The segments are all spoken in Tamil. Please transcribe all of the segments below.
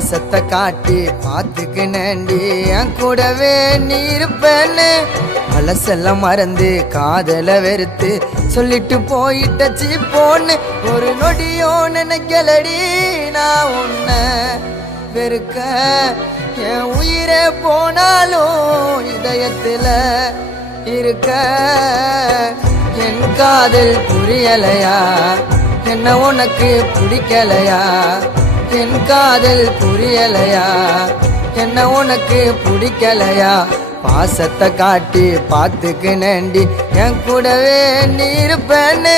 பாசத்தை காட்டி பார்த்துக்கினேண்டி என் கூடவே நீ இருப்பேன்னு மனசெல்லாம் மறந்து காதல வெறுத்து சொல்லிட்டு போயிட்டச்சி போன்னு ஒரு நொடியோ நினைக்கலடி நான் உன்னை வெறுக்க என் உயிரே போனாலும் இதயத்துல இருக்க என் காதல் புரியலையா என்ன உனக்கு பிடிக்கலையா என் காதல் புரியலையா என்ன உனக்கு பிடிக்கலையா பாசத்தை காட்டி பார்த்துக்கினேண்டி என் கூடவே நீ இருப்பேன்னு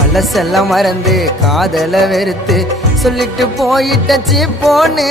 மனசெல்லாம் மறந்து காதல வெறுத்து சொல்லிட்டு போயிட்டச்சி போன்னு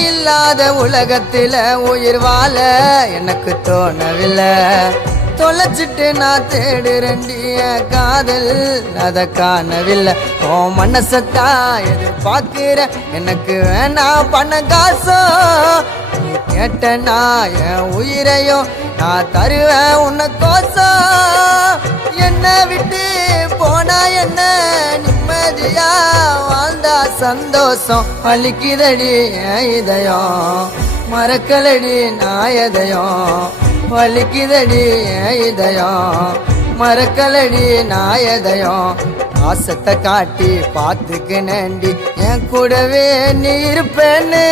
இல்லாத உலகத்தில உயிர் வாழ எனக்கு தோணவில்லை தொலைச்சிட்டு நான் தேடுறேண்டிய காதல் அத காணவில்லை ஓ மனசத்தா எதிர்பார்க்கிற எனக்கு வேணாம் பண காசோ நீ கேட்டனா என் உயிரையும் நான் தருவேன் உனக்கோசம் என்ன விட்டு போனா என்ன நிம்மதியா வாழ்ந்தா சந்தோஷம் வலிக்குதடி என் இதயம் மறக்கலடி நான் எதையும் வலிக்குதடி என் இதயம் மறக்கலடி நான் எதையும் பாசத்தை காட்டி பார்த்துக்கினேண்டி என் கூடவே நீ இருப்பேன்னு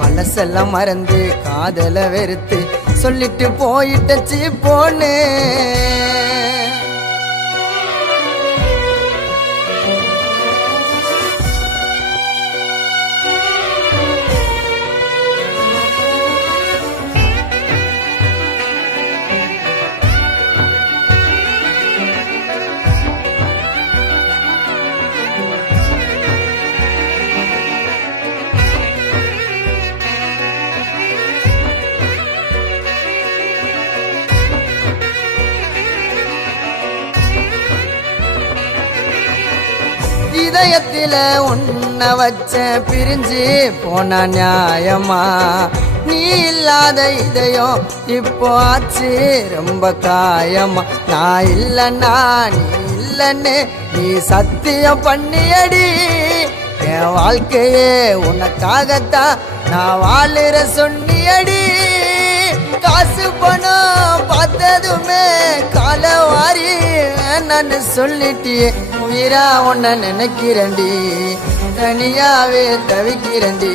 மனசெல்லாம் மறந்து காதல வெறுத்து சொல்லிட்டு போயிட்டச்சி போன்னு இதயத்தில உன்னை வச்ச பிரிஞ்சு போன நியாயமா நீ இல்லாத இதயம் இப்போ ஆச்சு ரொம்ப காயமா நான் இல்லைன்னா நீ இல்லைன்னு நீ சத்தியம் பண்ணியடி என் வாழ்க்கையே உனக்காகத்தான் நான் வாழுற சொன்னியடி காசு பணம் பார்த்ததுமே கால வாரி வேணான்னு சொல்லிட்டியே உயிரா உன்னை நினைக்கிறேன்டி தனியாவே தவிக்கிறேன்டி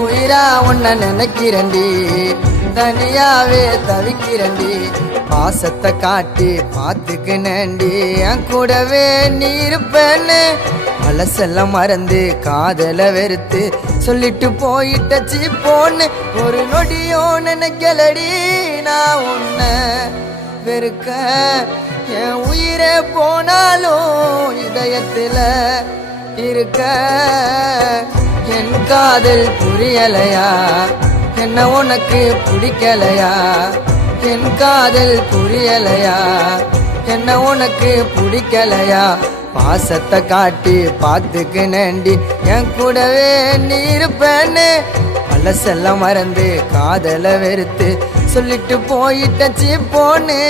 உயிரா உன்னை நினைக்கிறேன்டி தனியாவே தவிக்கிறேன்டி பாசத்தை காட்டி பார்த்துக்கினேண்டி என் கூடவே நீ இருப்பேன்னு மனசெல்லாம் மறந்து காதல வெறுத்து சொல்லிட்டு போயிட்டச்சி போன்னு ஒரு நொடியோ நினைக்கலடி நான் உன்னை வெறுக்க என் உயிரே போனாலும் இதயத்துல இருக்க என் காதல் புரியலையா என்ன உனக்கு பிடிக்கலையா என் காதல் புரியலையா என்ன உனக்கு பிடிக்கலையா பாசத்தை காட்டி பார்த்துக்கினேண்டி என் கூடவே நீ இருப்பேன்னு மனசெல்லாம் மறந்து காதல வெறுத்து சொல்லிட்டு போயிட்டச்சி போன்னு